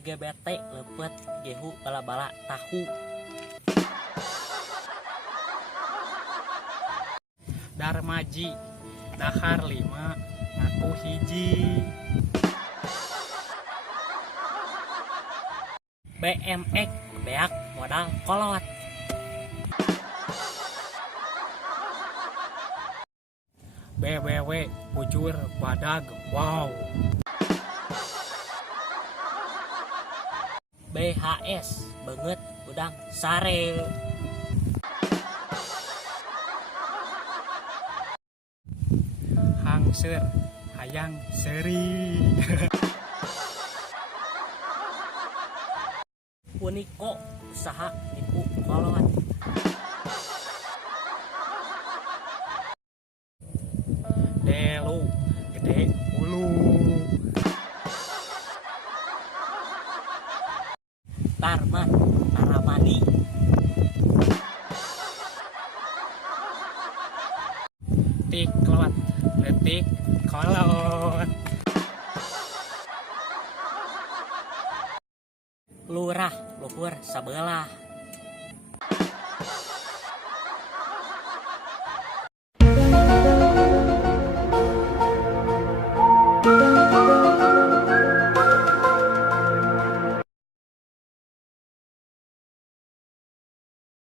LGBT lepet gehu bala-bala tahu. Darmaji dahar 5 ngaku hiji. BMX beak modal kolot. BWW bujur badag wow. BHS banget udang sare. Hangseur hayang seri. Puniko usaha nipu kolot. Delu gede ulu. Tarman Taramani. Tik kelot letik kolot. Lurah luhur sabelah.